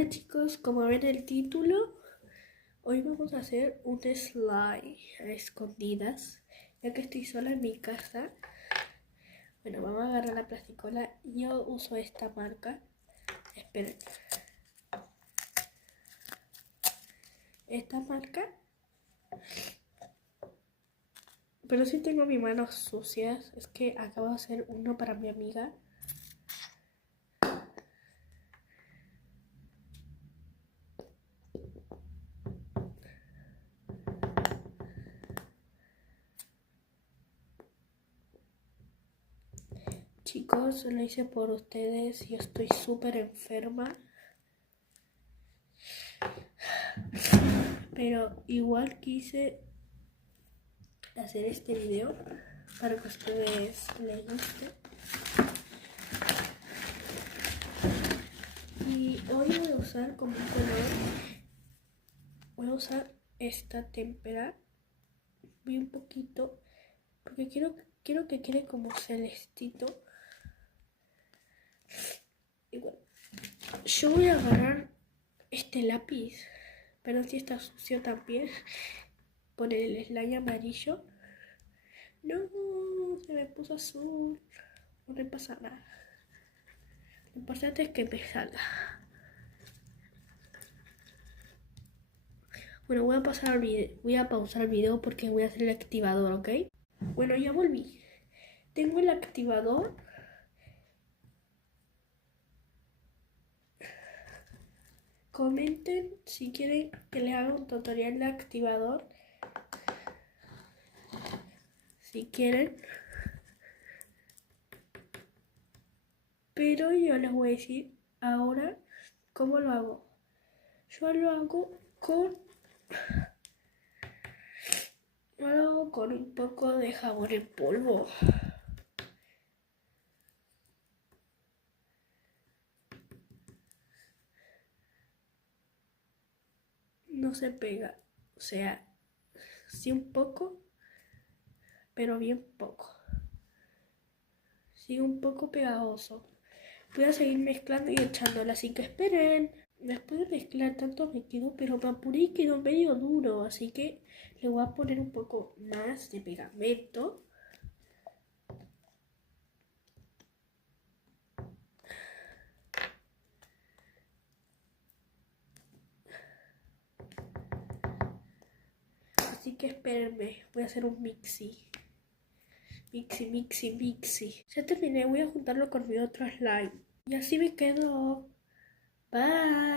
Hola chicos, como ven el título, hoy vamos a hacer un slime a escondidas, ya que estoy sola en mi casa. Bueno, vamos a agarrar la plasticola. Yo uso esta marca. Esperen. Esta marca. Pero sí tengo mis manos sucias. Es que acabo de hacer uno para mi amiga. Chicos, lo hice por ustedes. Yo estoy súper enferma. Pero igual quise hacer este video para que ustedes les guste. Y hoy voy a usar como un color, voy a usar esta témpera, vi un poquito, porque quiero que quede como celestito. Y bueno, yo voy a agarrar este lápiz, pero si está sucio también, por el slime amarillo. No, se me puso azul, no le pasa nada. Lo importante es que me salga. Bueno, voy a pausar el video porque voy a hacer el activador, ¿ok? Bueno, ya volví. Tengo el activador. Comenten si quieren que les haga un tutorial de activador. Si quieren. Pero yo les voy a decir ahora cómo lo hago. Yo lo hago con un poco de jabón en polvo. No se pega. O sea, sí un poco, pero bien poco. Sí un poco pegajoso. Voy a seguir mezclando y echándola, así que esperen. Después de mezclar tanto me quedó, pero me apuré y quedó medio duro, así que le voy a poner un poco más de pegamento. Así que espérenme, voy a hacer un mixi. Mixi. Ya terminé, voy a juntarlo con mi otro slime. Y así me quedó. Bye.